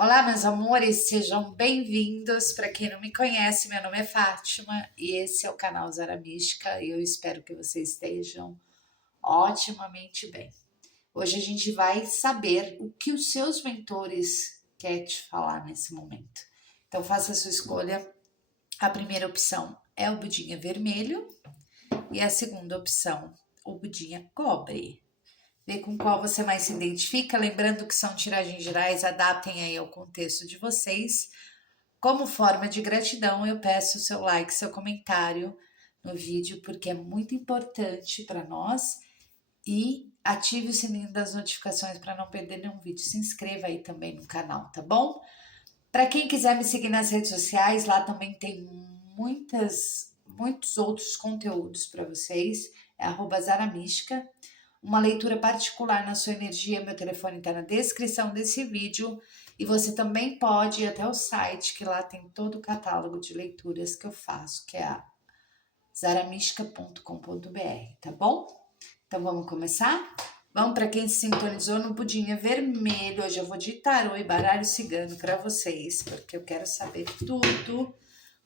Olá, meus amores, sejam bem-vindos. Para quem não me conhece, meu nome é Fátima e esse é o canal Zara Mística e eu espero que vocês estejam otimamente bem. Hoje a gente vai saber o que os seus mentores querem te falar nesse momento. Então faça a sua escolha. A primeira opção é o budinha vermelho e a segunda opção, o budinha cobre. Vê com qual você mais se identifica, lembrando que são tiragens gerais, adaptem aí ao contexto de vocês. Como forma de gratidão, eu peço o seu like, seu comentário no vídeo, porque é muito importante para nós. E ative o sininho das notificações para não perder nenhum vídeo. Se inscreva aí também no canal, tá bom? Para quem quiser me seguir nas redes sociais, lá também tem muitos outros conteúdos para vocês. É @zaramística. Uma leitura particular na sua energia, meu telefone está na descrição desse vídeo e você também pode ir até o site, que lá tem todo o catálogo de leituras que eu faço, que é a zaramística.com.br, tá bom? Então vamos começar? Vamos para quem se sintonizou no budinha vermelho. Hoje eu vou de tarô e baralho cigano para vocês, porque eu quero saber tudo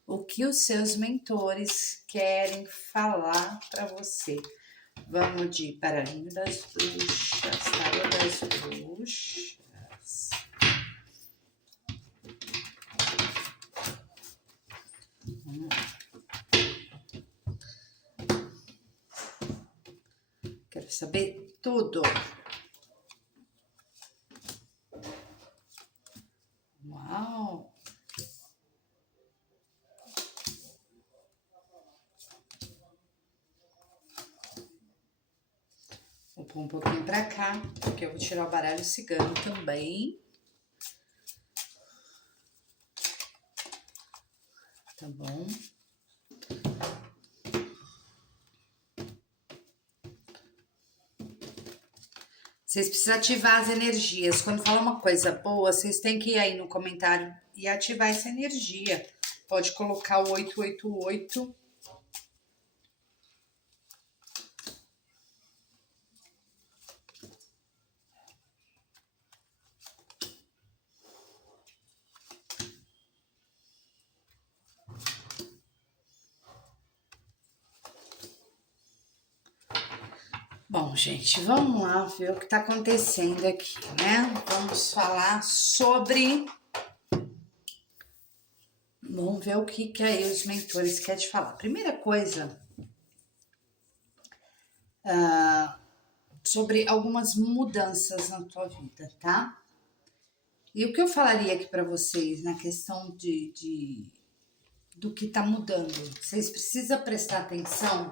o que os seus mentores querem falar para você. Vamos de baralhinho das bruxas, tarô das bruxas. Vamos lá. Quero saber tudo. Uau! Vou pôr um pouquinho pra cá, porque eu vou tirar o baralho cigano também. Tá bom? Vocês precisam ativar as energias. Quando fala uma coisa boa, vocês têm que ir aí no comentário e ativar essa energia. Pode colocar o 888. Bom, gente, vamos lá ver o que tá acontecendo aqui, né? Vamos falar sobre... Vamos ver o que aí os mentores querem te falar. Primeira coisa, sobre algumas mudanças na tua vida, tá? E o que eu falaria aqui para vocês na questão do que tá mudando? Vocês precisam prestar atenção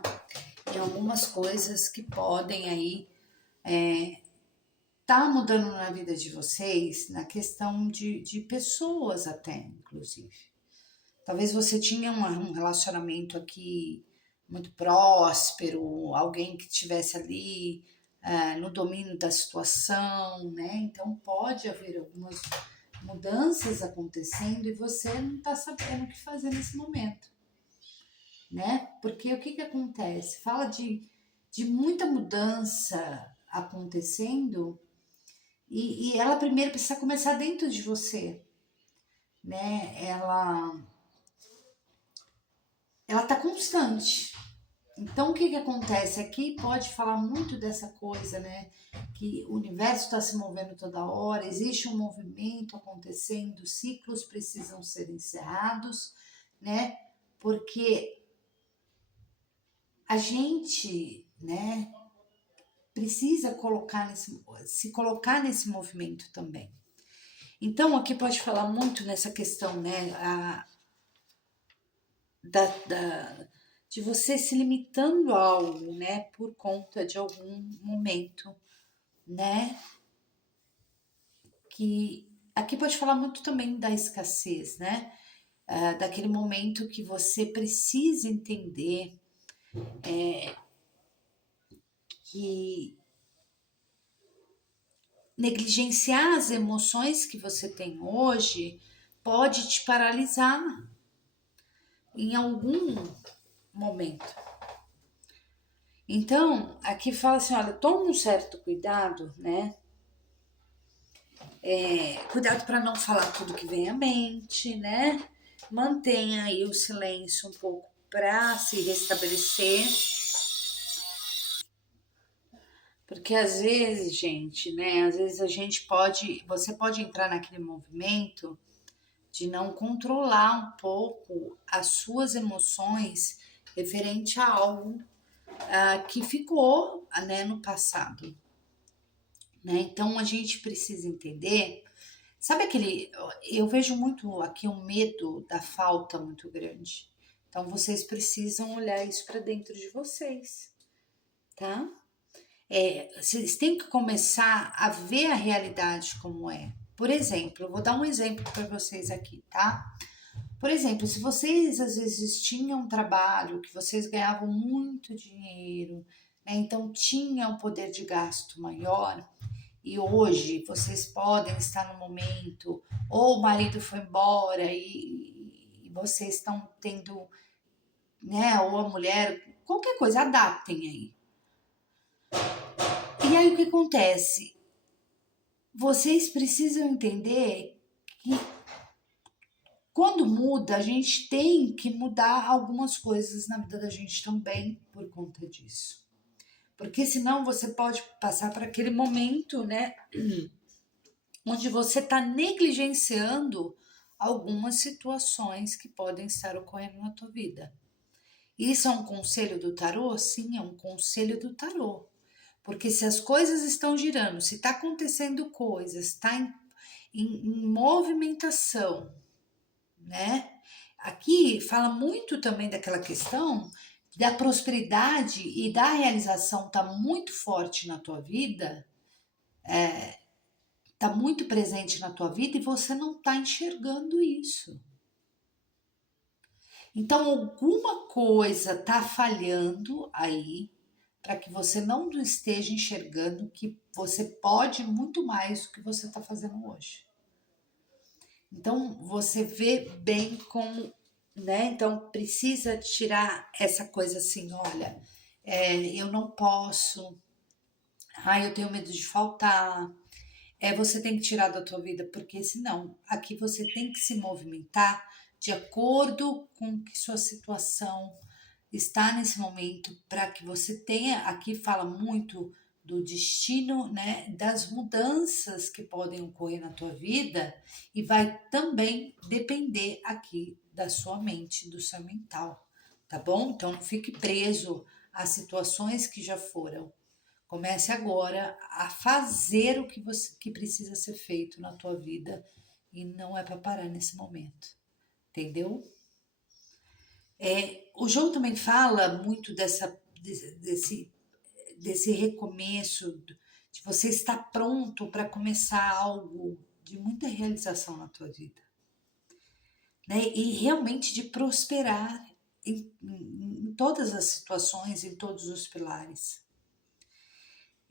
em algumas coisas que podem aí tá mudando na vida de vocês, na questão de pessoas até, inclusive. Talvez você tinha um relacionamento aqui muito próspero, alguém que estivesse ali no domínio da situação, né? Então pode haver algumas mudanças acontecendo e você não está sabendo o que fazer nesse momento, né? Porque o que acontece? Fala de muita mudança acontecendo e ela primeiro precisa começar dentro de você, né? Ela tá constante. Então, o que acontece aqui pode falar muito dessa coisa, né? Que o universo está se movendo toda hora, existe um movimento acontecendo, ciclos precisam ser encerrados, né? Porque a gente, né, precisa se colocar nesse movimento também. Então, aqui pode falar muito nessa questão, né? De você se limitando a algo, né, por conta de algum momento, né, que aqui pode falar muito também da escassez, né, daquele momento que você precisa entender que negligenciar as emoções que você tem hoje pode te paralisar em algum momento. Então, aqui fala assim, olha, toma um certo cuidado, né? Cuidado para não falar tudo que vem à mente, né? Mantenha aí o silêncio um pouco para se restabelecer. Porque às vezes, gente, né? Às vezes você pode entrar naquele movimento de não controlar um pouco as suas emoções referente a algo que ficou, né, no passado, né? Então a gente precisa entender, sabe aquele, eu vejo muito aqui um medo da falta muito grande. Então vocês precisam olhar isso para dentro de vocês, tá? Vocês têm que começar a ver a realidade como é. Por exemplo, eu vou dar um exemplo para vocês aqui, tá? Por exemplo, se vocês às vezes tinham um trabalho que vocês ganhavam muito dinheiro, né, então tinha um poder de gasto maior, e hoje vocês podem estar no momento, ou o marido foi embora e vocês estão tendo, né, ou a mulher, qualquer coisa, adaptem aí. E aí o que acontece? Vocês precisam entender que quando muda, a gente tem que mudar algumas coisas na vida da gente também por conta disso. Porque senão você pode passar para aquele momento, né, onde você está negligenciando algumas situações que podem estar ocorrendo na tua vida. Isso é um conselho do tarô? Sim, é um conselho do tarô. Porque se as coisas estão girando, se está acontecendo coisas, está em movimentação, né? Aqui fala muito também daquela questão da prosperidade e da realização tá muito forte na tua vida, tá muito presente na tua vida e você não tá enxergando isso. Então alguma coisa tá falhando aí para que você não esteja enxergando que você pode muito mais do que você está fazendo hoje. Então você vê bem como, né? Então precisa tirar essa coisa assim, olha, eu não posso, eu tenho medo de faltar. Você tem que tirar da tua vida, porque senão aqui você tem que se movimentar de acordo com que sua situação está nesse momento, para que você tenha, aqui fala muito do destino, né, das mudanças que podem ocorrer na tua vida e vai também depender aqui da sua mente, do seu mental, tá bom? Então não fique preso às situações que já foram. Comece agora a fazer o que precisa ser feito na tua vida e não é para parar nesse momento, entendeu? O jogo também fala muito desse recomeço, de você estar pronto para começar algo de muita realização na tua vida, né? E realmente de prosperar em todas as situações, em todos os pilares.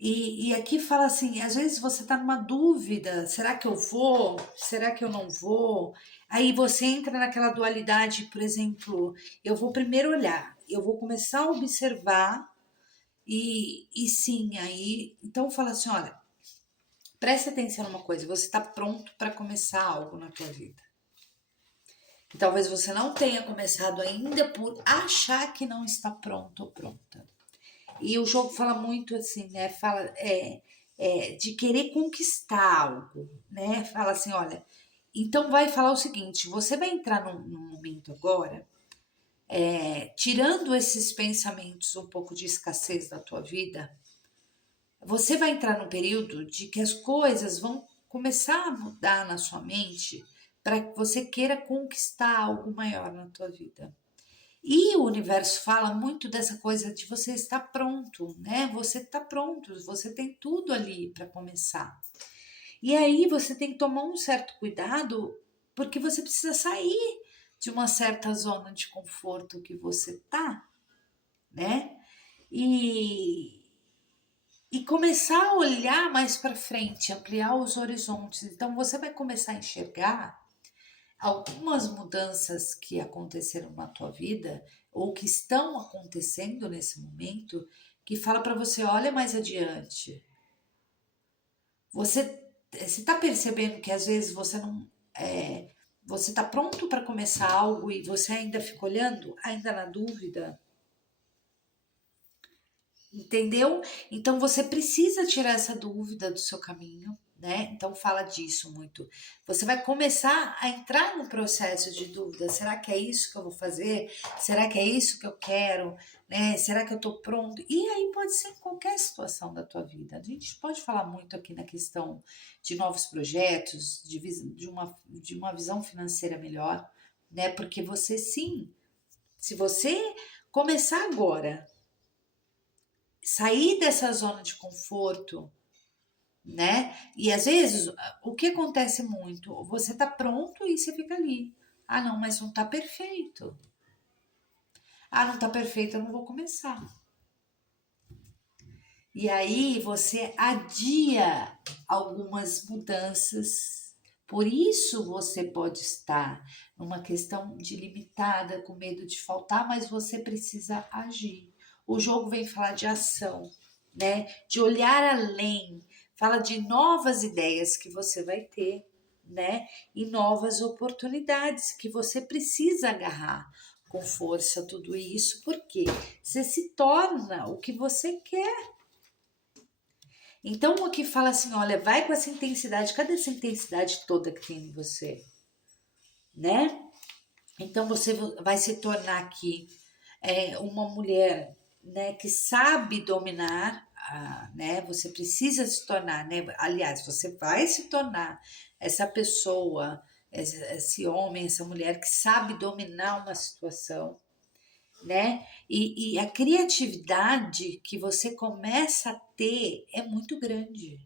E aqui fala assim, às vezes você está numa dúvida, será que eu vou? Será que eu não vou? Aí você entra naquela dualidade, por exemplo, eu vou primeiro olhar, eu vou começar a observar e sim, aí, então fala assim, olha, presta atenção numa coisa, você está pronto para começar algo na tua vida. E talvez você não tenha começado ainda por achar que não está pronto ou pronta. E o jogo fala muito assim, né? Fala de querer conquistar algo, né? Fala assim, olha, então vai falar o seguinte: você vai entrar num momento agora, tirando esses pensamentos um pouco de escassez da tua vida, você vai entrar num período de que as coisas vão começar a mudar na sua mente para que você queira conquistar algo maior na tua vida. E o universo fala muito dessa coisa de você estar pronto, né? Você está pronto, você tem tudo ali para começar. E aí você tem que tomar um certo cuidado, porque você precisa sair de uma certa zona de conforto que você tá, né? E, e começar a olhar mais para frente, ampliar os horizontes. Então você vai começar a enxergar algumas mudanças que aconteceram na tua vida ou que estão acontecendo nesse momento que fala para você, olha mais adiante. Você Você tá percebendo que às vezes você não. Você tá pronto para começar algo e você ainda fica olhando, ainda na dúvida? Entendeu? Então você precisa tirar essa dúvida do seu caminho, né? Então fala disso muito. Você vai começar a entrar no processo de dúvida. Será que é isso que eu vou fazer? Será que é isso que eu quero? Né? Será que eu tô pronto? E aí pode ser em qualquer situação da tua vida. A gente pode falar muito aqui na questão de novos projetos, de uma visão financeira melhor, né? Porque você sim, se você começar agora sair dessa zona de conforto, né? E às vezes o que acontece muito, você tá pronto e você fica ali. Ah, não, mas não tá perfeito. Ah, não tá perfeito, eu não vou começar. E aí você adia algumas mudanças. Por isso você pode estar numa questão de limitada, com medo de faltar, mas você precisa agir. O jogo vem falar de ação, né? De olhar além, fala de novas ideias que você vai ter, né? E novas oportunidades que você precisa agarrar com força tudo isso, porque você se torna o que você quer. Então, o que fala assim, olha, vai com essa intensidade, cadê essa intensidade toda que tem em você, né? Então, você vai se tornar aqui uma mulher, né, que sabe dominar, né? Você precisa se tornar, né? Aliás, você vai se tornar essa pessoa, esse homem, essa mulher que sabe dominar uma situação, né? E a criatividade que você começa a ter é muito grande.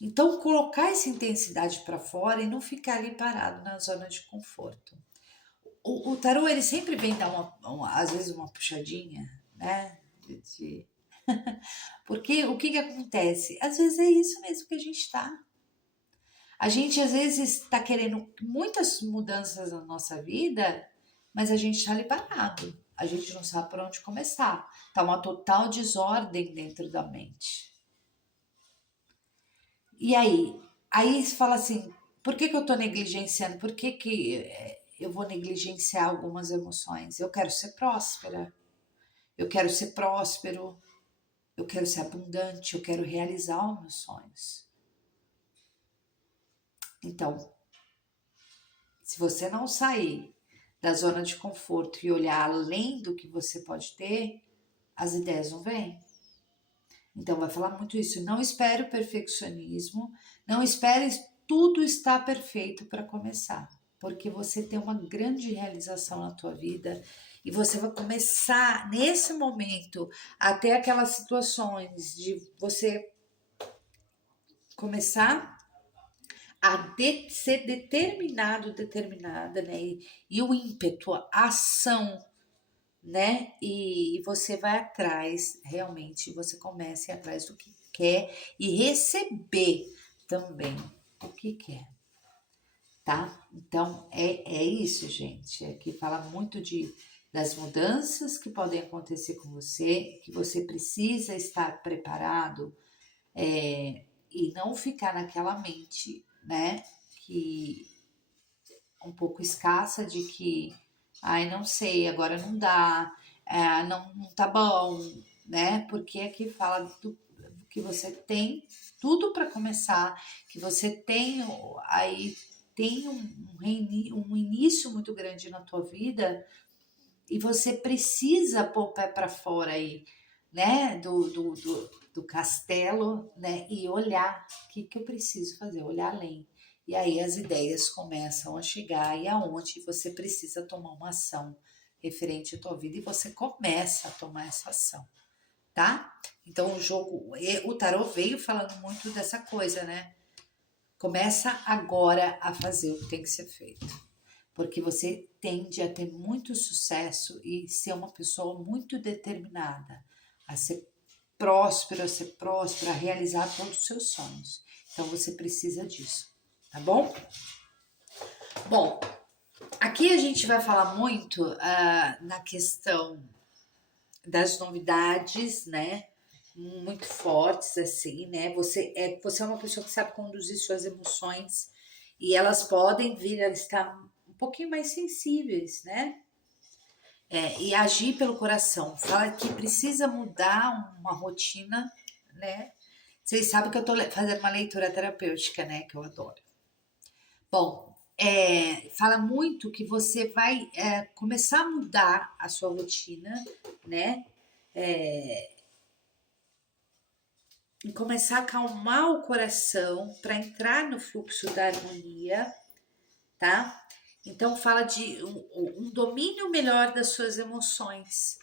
Então, colocar essa intensidade para fora e não ficar ali parado na zona de conforto. O tarô, ele sempre vem dar às vezes uma puxadinha, né? Porque o que acontece? Às vezes é isso mesmo que a gente está. A gente às vezes está querendo muitas mudanças na nossa vida, mas a gente está ali parado. A gente não sabe por onde começar. Tá uma total desordem dentro da mente. E aí? Aí você fala assim, por que que eu estou negligenciando? Por que que eu vou negligenciar algumas emoções? Eu quero ser próspera, eu quero ser próspero, eu quero ser abundante, eu quero realizar os meus sonhos. Então, se você não sair da zona de conforto e olhar além do que você pode ter, as ideias não vêm. Então, vai falar muito isso. Não espere o perfeccionismo, não espere tudo estar perfeito para começar, porque você tem uma grande realização na tua vida e você vai começar nesse momento a ter aquelas situações de você começar ser determinado, determinada, né? E o ímpeto, a ação, né? E você vai atrás, realmente, você começa a ir atrás do que quer e receber também o que quer, tá? Então é isso, gente. Aqui fala muito das mudanças que podem acontecer com você, que você precisa estar preparado e não ficar naquela mente, né? Que um pouco escassa de que, ai, não sei, agora não dá, não tá bom, né? Porque aqui fala que você tem tudo para começar, que você tem aí tem um início muito grande na tua vida e você precisa pôr o pé para fora aí, né? Do castelo, né? E olhar o que eu preciso fazer, olhar além. E aí as ideias começam a chegar e aonde você precisa tomar uma ação referente à tua vida e você começa a tomar essa ação, tá? Então o tarô veio falando muito dessa coisa, né? Começa agora a fazer o que tem que ser feito, porque você tende a ter muito sucesso e ser uma pessoa muito determinada a ser próspera, a realizar todos os seus sonhos. Então você precisa disso, tá bom? Bom, aqui a gente vai falar muito na questão das novidades, né? muito fortes, assim, né? Você é uma pessoa que sabe conduzir suas emoções e elas podem vir a estar um pouquinho mais sensíveis, né? E agir pelo coração. Fala que precisa mudar uma rotina, né? Vocês sabem que eu tô fazendo uma leitura terapêutica, né? Que eu adoro. Bom, fala muito que você vai começar a mudar a sua rotina, né? E começar a acalmar o coração para entrar no fluxo da harmonia, tá? Então fala de um domínio melhor das suas emoções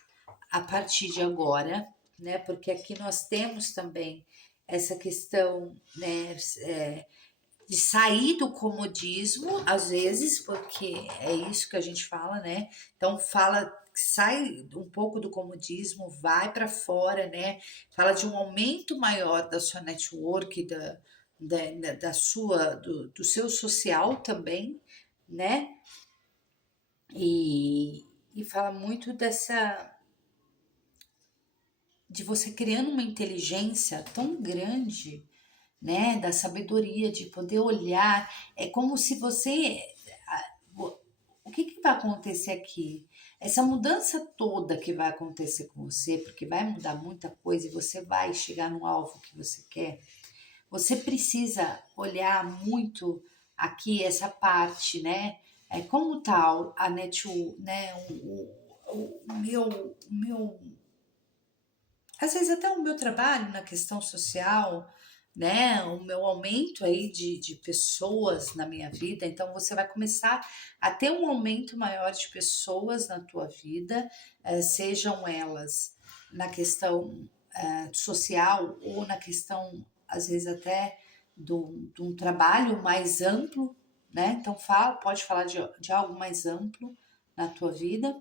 a partir de agora, né? Porque aqui nós temos também essa questão, né? De sair do comodismo, às vezes, porque é isso que a gente fala, né? Então fala, sai um pouco do comodismo, vai para fora, né? Fala de um aumento maior da sua network, da sua, do seu social também, né? E fala muito de você criando uma inteligência tão grande, né, da sabedoria, de poder olhar, é como se você, o que que vai acontecer aqui? Essa mudança toda que vai acontecer com você, porque vai mudar muita coisa e você vai chegar no alvo que você quer, você precisa olhar muito aqui essa parte, né? Como tal a network, né? O meu às vezes até o meu trabalho na questão social, né? O meu aumento aí de pessoas na minha vida. Então você vai começar a ter um aumento maior de pessoas na tua vida, sejam elas na questão social ou na questão, às vezes, até de um trabalho mais amplo, né? Então pode falar de algo mais amplo na tua vida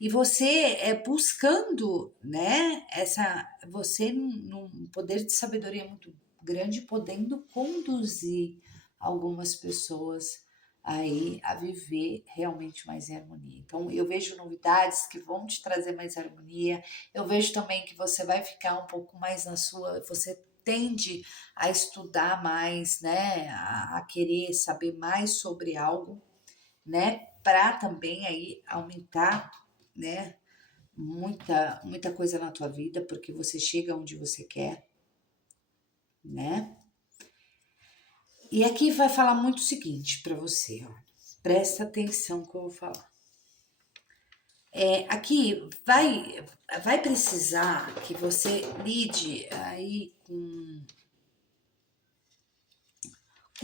e você é buscando, né, você num poder de sabedoria muito grande, podendo conduzir algumas pessoas aí a viver realmente mais em harmonia. Então, eu vejo novidades que vão te trazer mais harmonia. Eu vejo também que você vai ficar um pouco mais você tende a estudar mais, né, a querer saber mais sobre algo, né, para também aí aumentar, né? Muita coisa na tua vida, porque você chega onde você quer, né? E aqui vai falar muito o seguinte para você, ó. Presta atenção que eu vou falar. Aqui vai precisar que você lide aí com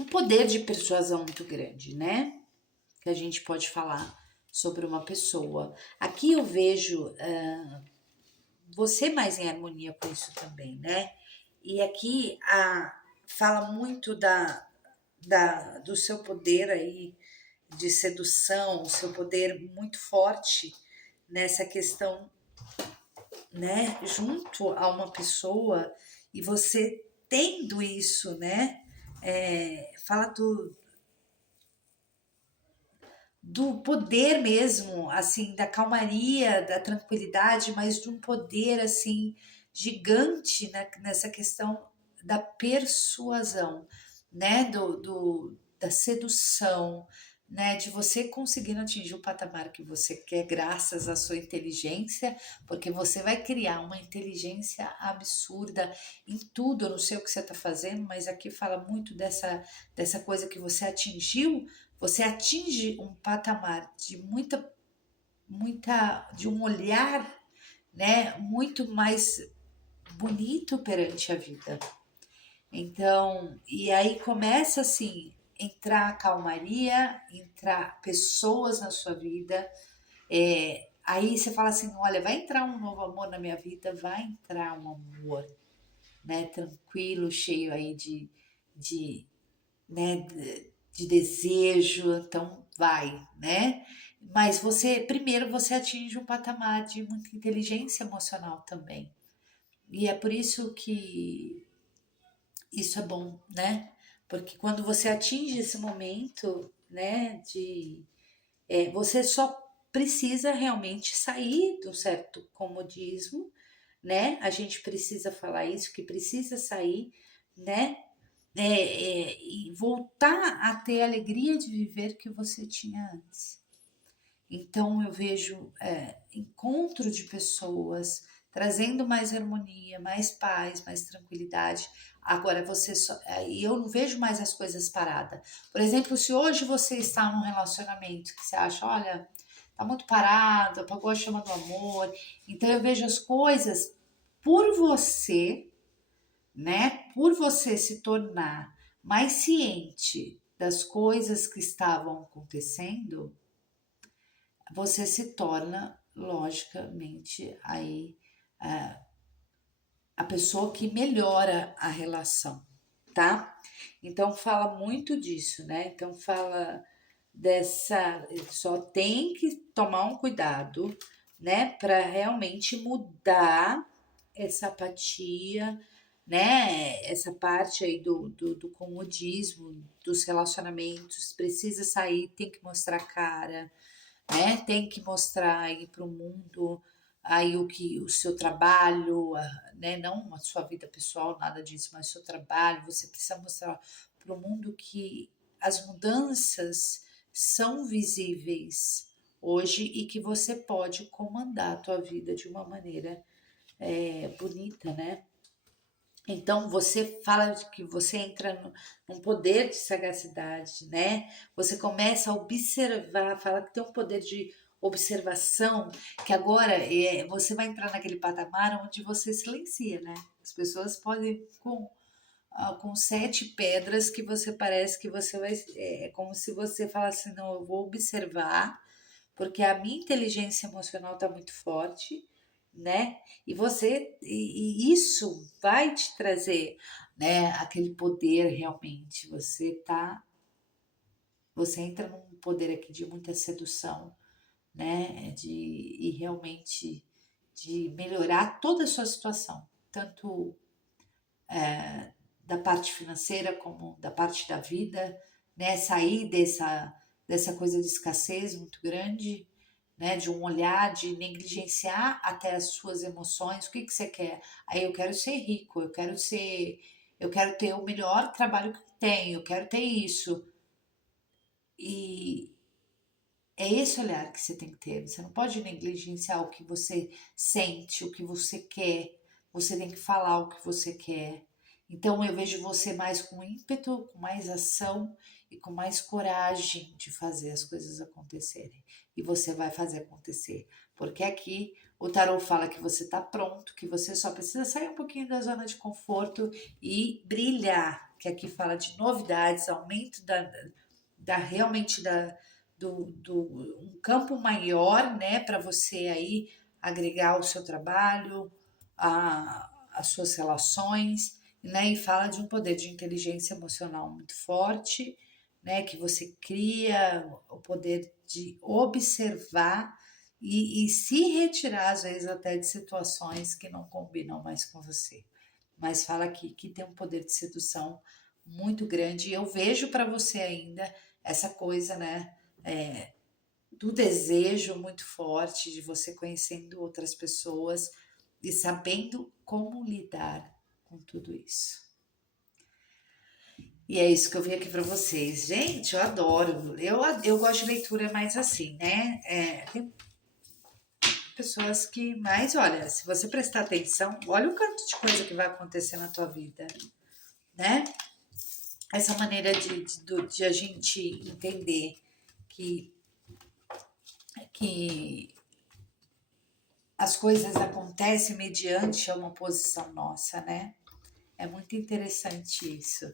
um poder de persuasão muito grande, né? Que a gente pode falar sobre uma pessoa. Aqui eu vejo você mais em harmonia com isso também, né? E aqui fala muito do seu poder aí de sedução, o seu poder muito forte nessa questão, né? Junto a uma pessoa e você tendo isso, né? Fala do poder mesmo, assim, da calmaria, da tranquilidade, mas de um poder, assim, gigante, né, nessa questão da persuasão, né, da sedução, né, de você conseguindo atingir o patamar que você quer graças à sua inteligência, porque você vai criar uma inteligência absurda em tudo, eu não sei o que você está fazendo, mas aqui fala muito dessa coisa que você atinge um patamar de de um olhar, né, muito mais bonito perante a vida. Então, e aí começa assim, entrar a calmaria, entrar pessoas na sua vida. Aí você fala assim, olha, vai entrar um novo amor na minha vida, vai entrar um amor, né, tranquilo, cheio aí de né, de desejo, então vai, né? Mas primeiro você atinge um patamar de muita inteligência emocional também. E é por isso que isso é bom, né? Porque quando você atinge esse momento, né, você só precisa realmente sair do certo comodismo, né? A gente precisa falar isso, que precisa sair, né? E voltar a ter a alegria de viver que você tinha antes. Então eu vejo encontro de pessoas trazendo mais harmonia, mais paz, mais tranquilidade. Agora você só, e eu não vejo mais as coisas paradas. Por exemplo, se hoje você está num relacionamento que você acha, olha, tá muito parado, apagou a chama do amor. Então eu vejo as coisas por você, né? Por você se tornar mais ciente das coisas que estavam acontecendo, você se torna, logicamente, aí a pessoa que melhora a relação, tá? Então fala muito disso, né? Então fala dessa, só tem que tomar um cuidado, né, para realmente mudar essa apatia, né? Essa parte aí do comodismo, dos relacionamentos, precisa sair, tem que mostrar cara, né? Tem que mostrar aí para o mundo aí o seu trabalho, né? Não a sua vida pessoal, nada disso, mas o seu trabalho. Você precisa mostrar para o mundo que as mudanças são visíveis hoje e que você pode comandar a tua vida de uma maneira bonita, né? Então você fala de que você entra num poder de sagacidade, né? Você começa a observar, fala que tem um poder de observação, que agora você vai entrar naquele patamar onde você silencia, né? As pessoas podem com 7 pedras que você parece que você vai. É como se você falasse, não, eu vou observar, porque a minha inteligência emocional está muito forte, né? E isso vai te trazer, né, aquele poder realmente. Você entra num poder aqui de muita sedução, né? E realmente de melhorar toda a sua situação, tanto da parte financeira como da parte da vida, né? Sair dessa coisa de escassez muito grande, né? De um olhar, de negligenciar até as suas emoções. O que você quer? Aí eu quero ser rico, eu quero ter o melhor trabalho que tenho, eu quero ter isso. E é esse olhar que você tem que ter. Você não pode negligenciar o que você sente, o que você quer. Você tem que falar o que você quer. Então eu vejo você mais com ímpeto, com mais ação e com mais coragem de fazer as coisas acontecerem. E você vai fazer acontecer. Porque aqui o tarot fala que você está pronto, que você só precisa sair um pouquinho da zona de conforto e brilhar. Que aqui fala de novidades, aumento realmente do um campo maior, né, para você aí agregar o seu trabalho, as suas relações, né, e fala de um poder de inteligência emocional muito forte, né, que você cria o poder de observar e se retirar, às vezes, até de situações que não combinam mais com você. Mas fala aqui que tem um poder de sedução muito grande. E eu vejo para você ainda essa coisa, né? Do desejo muito forte de você conhecendo outras pessoas e sabendo como lidar com tudo isso. E é isso que eu vim aqui para vocês. Gente, eu adoro. Eu gosto de leitura mais assim, né? Tem pessoas que mais, olha, se você prestar atenção, olha o quanto de coisa que vai acontecer na tua vida, né? Essa maneira de a gente entender que, que as coisas acontecem mediante uma posição nossa, né? É muito interessante isso.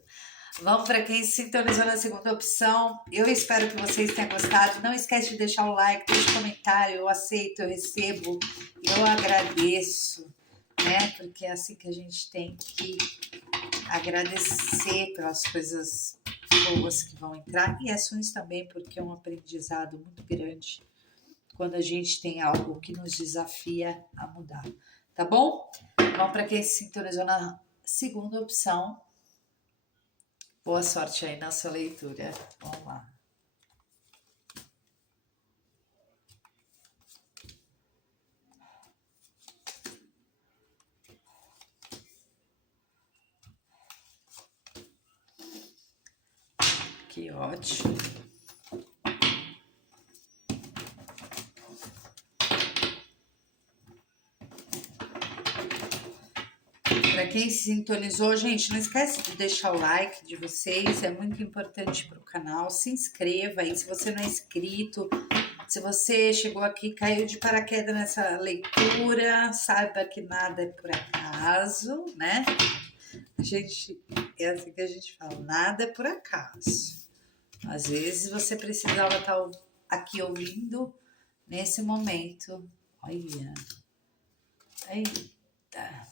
Vamos para quem se sintonizou na segunda opção. Eu espero que vocês tenham gostado. Não esquece de deixar o like, deixa um comentário. Eu aceito, eu recebo, eu agradeço, né? Porque é assim que a gente tem que agradecer pelas coisas boas que vão entrar e ações também, porque é um aprendizado muito grande quando a gente tem algo que nos desafia a mudar, tá bom? Vamos para quem se sintonizou na segunda opção. Boa sorte aí na sua leitura. Vamos lá. Que ótimo. Para quem se sintonizou, gente, não esquece de deixar o like de vocês, é muito importante para o canal. Se inscreva aí, se você não é inscrito, se você chegou aqui, caiu de paraquedas nessa leitura, saiba que nada é por acaso, né? É assim que a gente fala, nada é por acaso. Às vezes você precisava estar aqui ouvindo nesse momento. Olha. Eita.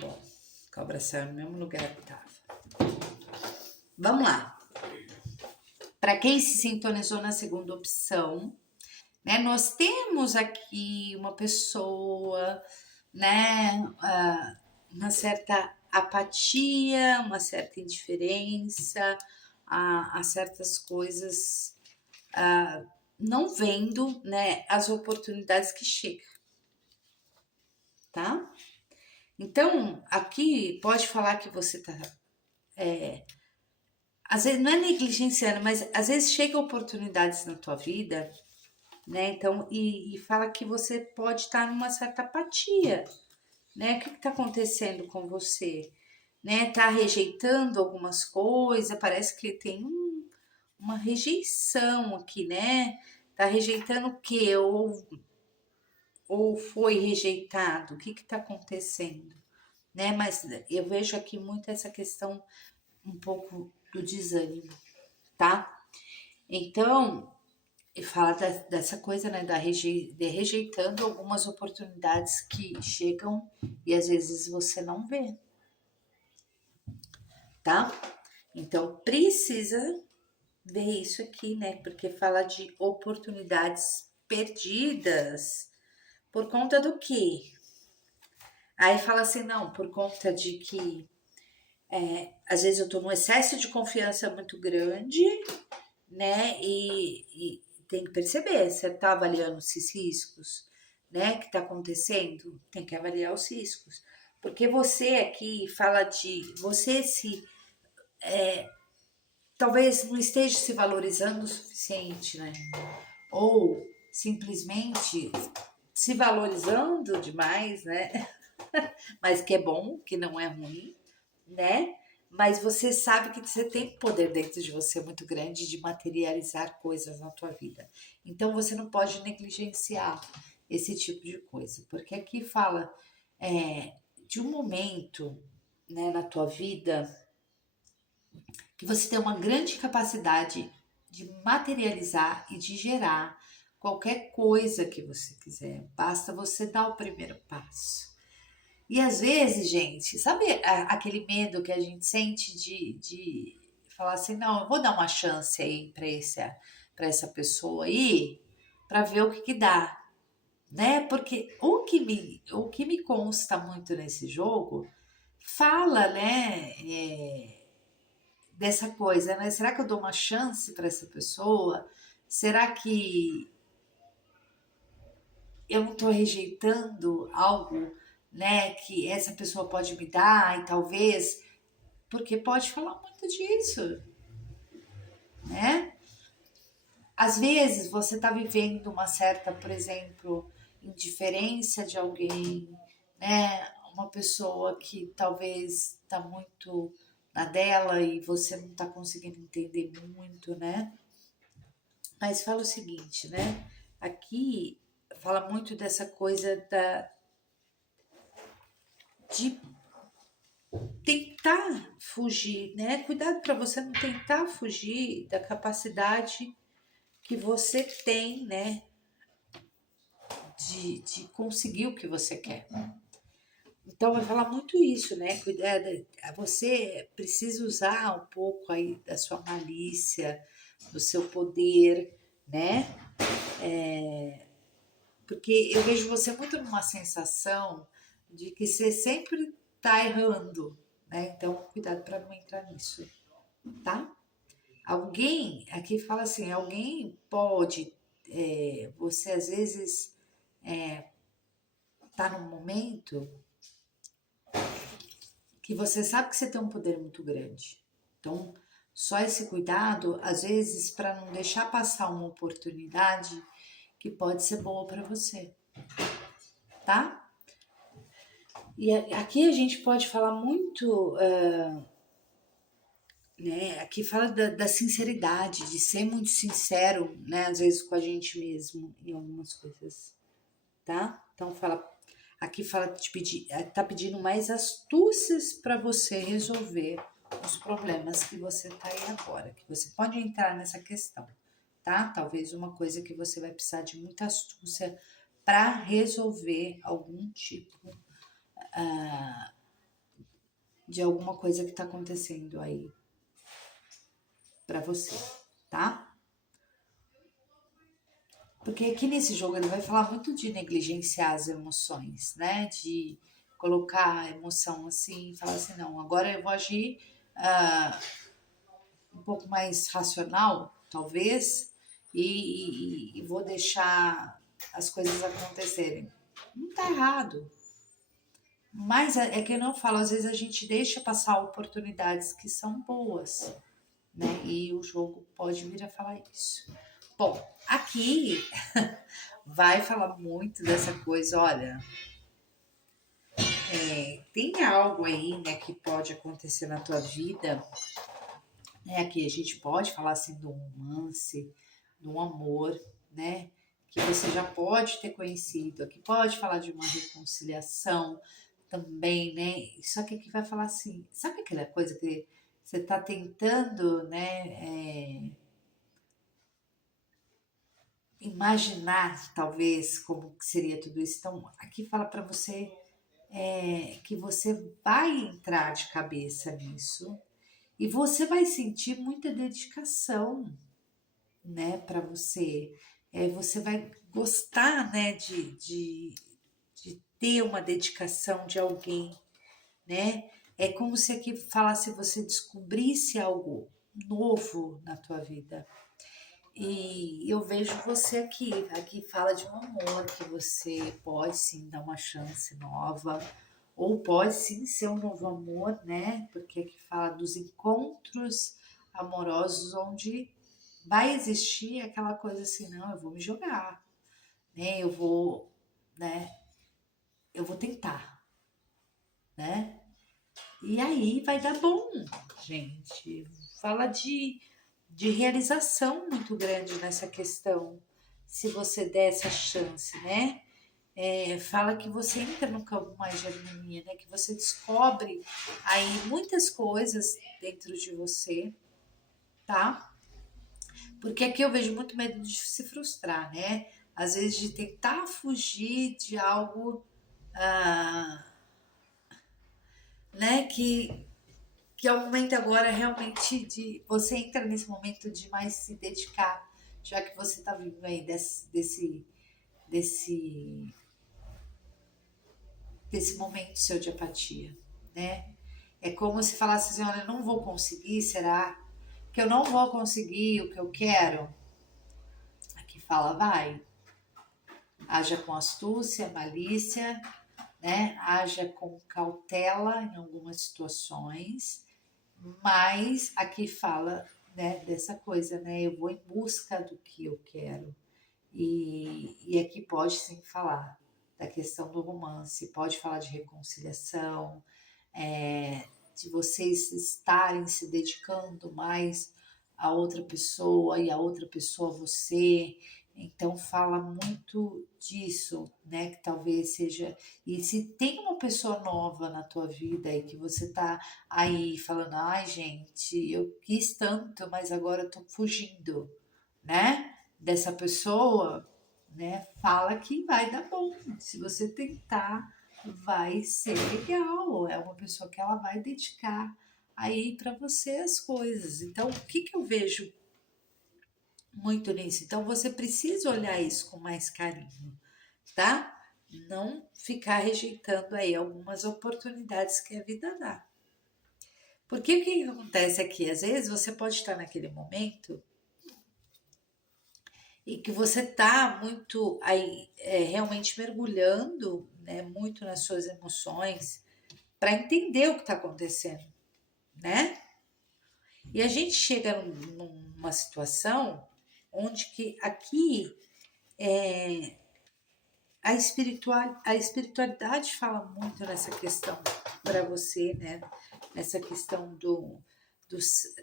Bom, a cobra saiu no mesmo lugar que estava. Vamos lá. Para quem se sintonizou na segunda opção, né? Nós temos aqui uma pessoa, né? Uma certa apatia, uma certa indiferença a certas coisas, não vendo, né, as oportunidades que chegam, tá? Então, aqui pode falar que você tá, às vezes não é negligenciando, mas às vezes chegam oportunidades na tua vida, né? Então, e fala que você pode estar numa certa apatia, né? O que está acontecendo com você? Né? Tá rejeitando algumas coisas, parece que tem uma rejeição aqui, né? Tá rejeitando o quê? Ou foi rejeitado? O que está acontecendo? Né? Mas eu vejo aqui muito essa questão um pouco do desânimo, tá? Então, e fala dessa coisa, né, de rejeitando algumas oportunidades que chegam e às vezes você não vê, tá? Então, precisa ver isso aqui, né, porque fala de oportunidades perdidas por conta do quê? Aí fala assim, não, por conta de que às vezes eu tô num excesso de confiança muito grande, né, e tem que perceber, você tá avaliando esses riscos, né, que tá acontecendo, tem que avaliar os riscos. Porque você aqui fala de você se talvez não esteja se valorizando o suficiente, né? Ou simplesmente se valorizando demais, né? Mas que é bom, que não é ruim, né? Mas você sabe que você tem poder dentro de você muito grande de materializar coisas na tua vida. Então você não pode negligenciar esse tipo de coisa, porque aqui fala de um momento, né, na tua vida que você tem uma grande capacidade de materializar e de gerar qualquer coisa que você quiser. Basta você dar o primeiro passo. E às vezes, gente, sabe aquele medo que a gente sente de falar assim, não, eu vou dar uma chance aí para essa pessoa aí, para ver o que dá, né? Porque o que me consta muito nesse jogo fala, né? Dessa coisa, né? Será que eu dou uma chance para essa pessoa? Será que eu não estou rejeitando algo, né, que essa pessoa pode me dar e talvez, porque pode falar muito disso, né? Às vezes você está vivendo uma certa, por exemplo, indiferença de alguém, né? Uma pessoa que talvez está muito na dela e você não está conseguindo entender muito, né? Mas fala o seguinte, né? Aqui fala muito dessa coisa de tentar fugir, né? Cuidado para você não tentar fugir da capacidade que você tem, né? De conseguir o que você quer. Então vai falar muito isso, né? Cuidado, você precisa usar um pouco aí da sua malícia, do seu poder, né? Porque eu vejo você muito numa sensação de que você sempre tá errando, né? Então, cuidado para não entrar nisso, tá? Alguém, aqui fala assim, alguém pode, você às vezes tá num momento que você sabe que você tem um poder muito grande. Então, só esse cuidado, às vezes, para não deixar passar uma oportunidade que pode ser boa para você, tá? E aqui a gente pode falar muito, né? Aqui fala da sinceridade, de ser muito sincero, né? Às vezes com a gente mesmo em algumas coisas, tá? Então aqui fala de pedir, tá pedindo mais astúcias para você resolver os problemas que você tá aí agora, que você pode entrar nessa questão, tá? Talvez uma coisa que você vai precisar de muita astúcia para resolver algum tipo de alguma coisa que tá acontecendo aí para você, tá? Porque aqui nesse jogo ele vai falar muito de negligenciar as emoções, né? De colocar a emoção assim, falar assim, não, agora eu vou agir ah, um pouco mais racional, talvez, e vou deixar as coisas acontecerem. Não tá errado. Mas é que eu não falo, às vezes a gente deixa passar oportunidades que são boas, né? E o jogo pode vir a falar isso. Bom, aqui vai falar muito dessa coisa, olha, tem algo aí, né, que pode acontecer na tua vida, né, que a gente pode falar assim do romance, do amor, né, que você já pode ter conhecido, aqui pode falar de uma reconciliação também, né, só que aqui vai falar assim, sabe aquela coisa que você tá tentando, né, imaginar talvez como que seria tudo isso, então aqui fala para você que você vai entrar de cabeça nisso e você vai sentir muita dedicação, né, para você. Você vai gostar, né, de ter uma dedicação de alguém, né? É como se aqui falasse você descobrisse algo novo na tua vida. E eu vejo você aqui fala de um amor que você pode sim dar uma chance nova, ou pode sim ser um novo amor, né? Porque aqui fala dos encontros amorosos onde vai existir aquela coisa assim, não, eu vou me jogar, né? Né? Eu vou tentar, né? E aí vai dar bom, gente. Fala de realização muito grande nessa questão, se você der essa chance, né? Fala que você entra num campo mais de harmonia, né? Que você descobre aí muitas coisas dentro de você, tá? Porque aqui eu vejo muito medo de se frustrar, né? Às vezes de tentar fugir de algo, ah, né? Que é o momento agora realmente de você entra nesse momento de mais se dedicar, já que você tá vindo aí desse, desse momento seu de apatia, né? É como se falasse assim, olha, eu não vou conseguir, será que eu não vou conseguir o que eu quero? Aqui fala, vai, haja com astúcia, malícia, né? Haja com cautela em algumas situações, mas aqui fala, né, dessa coisa, né? Eu vou em busca do que eu quero. E aqui pode sim falar da questão do romance, pode falar de reconciliação, de vocês estarem se dedicando mais a outra pessoa e a outra pessoa a você. Então fala muito disso, né? Que talvez seja. E se tem uma pessoa nova na tua vida e que você tá aí falando, ai gente, eu quis tanto, mas agora eu tô fugindo, né? Dessa pessoa, né? Fala que vai dar bom. Se você tentar, vai ser legal. É uma pessoa que ela vai dedicar aí para você as coisas. Então, o que eu vejo muito nisso? Então, você precisa olhar isso com mais carinho, tá? Não ficar rejeitando aí algumas oportunidades que a vida dá. Porque o que acontece aqui? Às vezes você pode estar naquele momento e que você tá muito aí realmente mergulhando, né, muito nas suas emoções, para entender o que está acontecendo, né? E a gente chega numa situação onde que aqui a espiritualidade fala muito nessa questão para você, né? Nessa questão do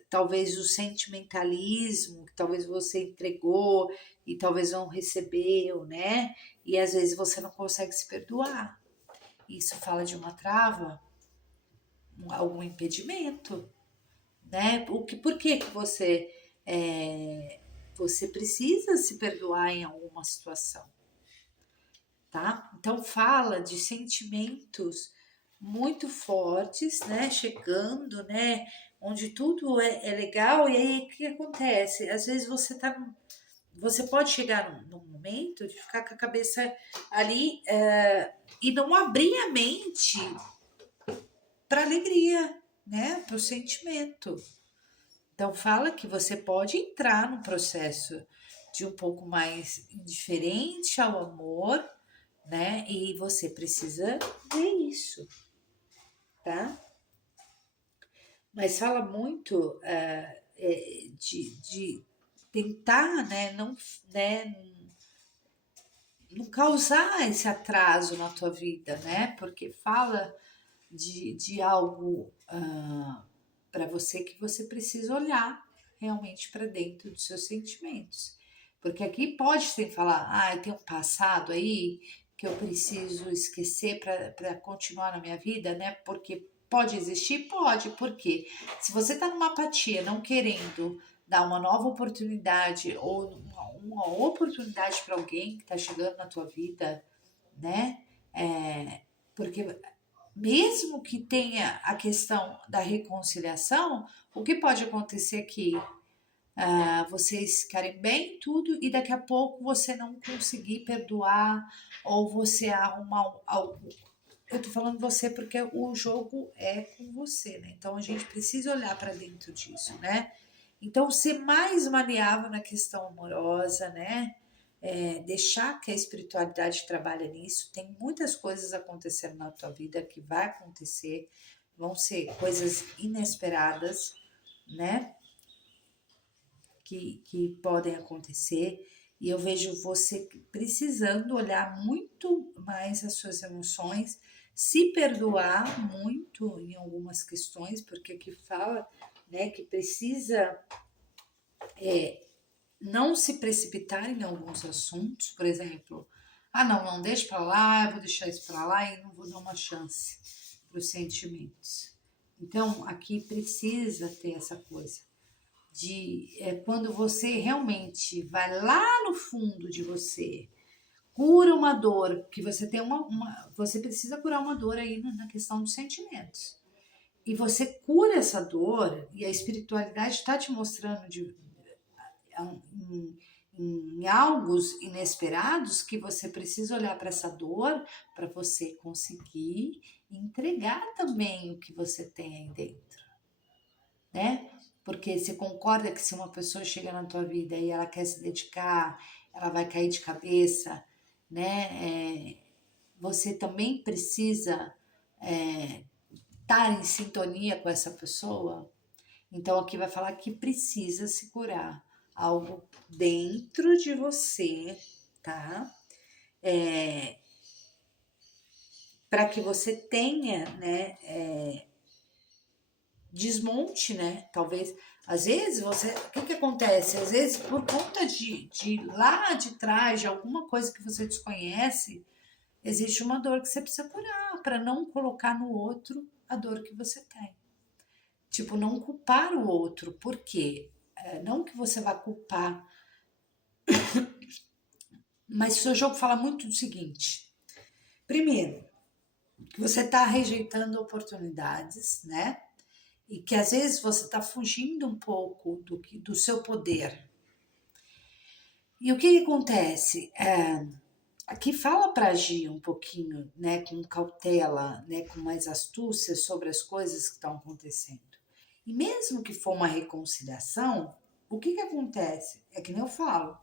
talvez do sentimentalismo que talvez você entregou e talvez não recebeu, né? E às vezes você não consegue se perdoar. Isso fala de uma trava, algum impedimento, né? Por que que você precisa se perdoar em alguma situação, tá? Então fala de sentimentos muito fortes, né? Chegando, né? Onde tudo é legal, e aí o que acontece? Às vezes você pode chegar num momento de ficar com a cabeça ali e não abrir a mente para alegria, né? Para o sentimento. Então fala que você pode entrar num processo de um pouco mais indiferente ao amor, né? E você precisa ver isso, tá? Mas fala muito de tentar, né, não causar esse atraso na tua vida, né? Porque fala de algo para você que você precisa olhar realmente para dentro dos seus sentimentos. Porque aqui pode ser falar, tem um passado aí que eu preciso esquecer para continuar na minha vida, né? Porque pode existir? Pode, porque se você está numa apatia, não querendo dar uma nova oportunidade ou uma oportunidade para alguém que está chegando na tua vida, né? Porque mesmo que tenha a questão da reconciliação, o que pode acontecer aqui? Vocês ficarem bem, tudo, e daqui a pouco você não conseguir perdoar, ou você arrumar algo. Eu tô falando você porque o jogo é com você, né? Então a gente precisa olhar para dentro disso, né? Então ser mais maleável na questão amorosa, né? Deixar que a espiritualidade trabalhe nisso. Tem muitas coisas acontecendo na tua vida que vai acontecer, vão ser coisas inesperadas, né? Que podem acontecer. E eu vejo você precisando olhar muito mais as suas emoções, se perdoar muito em algumas questões, porque aqui fala, né, que precisa não se precipitar em alguns assuntos, por exemplo, não deixa para lá, eu vou deixar isso para lá e não vou dar uma chance para os sentimentos. Então, aqui precisa ter essa coisa quando você realmente vai lá no fundo de você, cura uma dor, que você tem você precisa curar uma dor aí na questão dos sentimentos. E você cura essa dor e a espiritualidade está te mostrando em algo inesperados que você precisa olhar para essa dor para você conseguir entregar também o que você tem aí dentro, né? Porque você concorda que se uma pessoa chega na tua vida e ela quer se dedicar, ela vai cair de cabeça, né? Você também precisa estar em sintonia com essa pessoa. Então aqui vai falar que precisa se curar algo dentro de você, tá? Para que você tenha, né? Desmonte, né? Talvez, às vezes o que acontece? Às vezes por conta de lá de trás, de alguma coisa que você desconhece, existe uma dor que você precisa curar para não colocar no outro a dor que você tem. Tipo, não culpar o outro, por quê? Não que você vá culpar, mas o seu jogo fala muito do seguinte: primeiro, que você está rejeitando oportunidades, né? E que às vezes você está fugindo um pouco do seu poder. E o que acontece? Aqui fala para agir um pouquinho, né, com cautela, né, com mais astúcia sobre as coisas que estão acontecendo. E mesmo que for uma reconciliação, o que acontece? É que nem eu falo.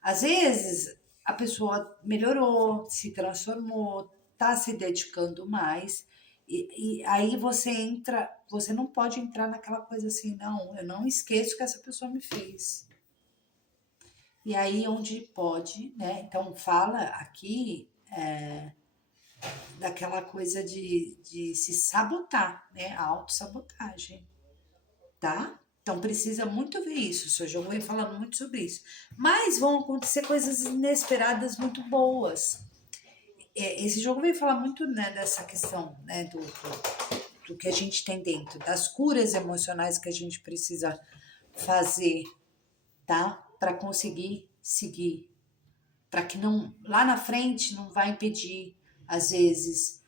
Às vezes a pessoa melhorou, se transformou, está se dedicando mais E aí você entra, você não pode entrar naquela coisa assim, não, eu não esqueço que essa pessoa me fez. E aí onde pode, né? Então fala aqui daquela coisa de se sabotar, né? A autossabotagem, tá? Então precisa muito ver isso. O seu jogo vem falando muito sobre isso. Mas vão acontecer coisas inesperadas muito boas. Esse jogo vem falar muito, né, dessa questão, né, do que a gente tem dentro, das curas emocionais que a gente precisa fazer, tá? Para conseguir seguir, para que não lá na frente não vai impedir, às vezes,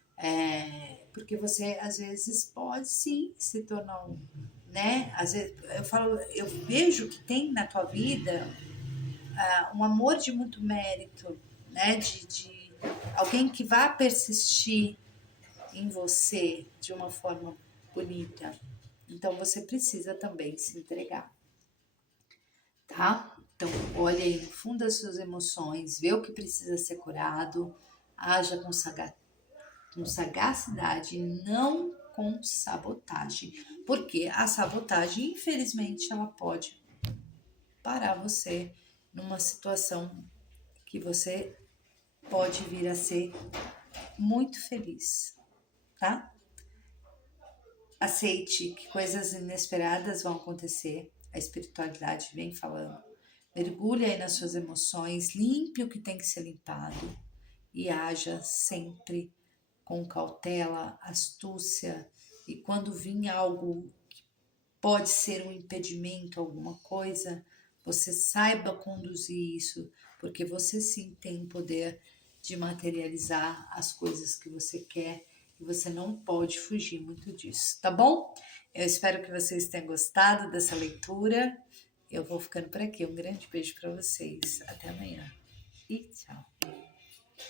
porque você às vezes pode sim se tornar um, né? Às vezes eu falo, eu vejo que tem na tua vida um amor de muito mérito, né? De alguém que vai persistir em você de uma forma bonita. Então você precisa também se entregar, tá? Então olha aí no fundo das suas emoções, vê o que precisa ser curado, haja com sagacidade, não com sabotagem. Porque a sabotagem, infelizmente, ela pode parar você numa situação que você pode vir a ser muito feliz, tá? Aceite que coisas inesperadas vão acontecer, a espiritualidade vem falando. Mergulhe aí nas suas emoções, limpe o que tem que ser limpado e haja sempre com cautela, astúcia, e quando vir algo que pode ser um impedimento, alguma coisa, você saiba conduzir isso, porque você sim tem o poder de materializar as coisas que você quer e você não pode fugir muito disso, tá bom? Eu espero que vocês tenham gostado dessa leitura. Eu vou ficando por aqui. Um grande beijo para vocês. Até amanhã e tchau.